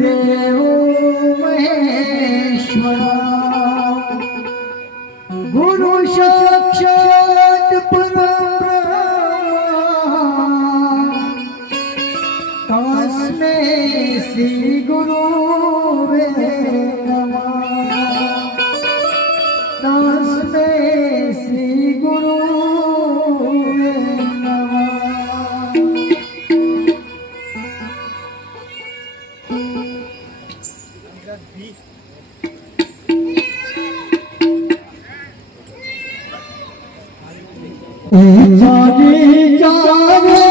Yeah. ઈચ્છાની ચારે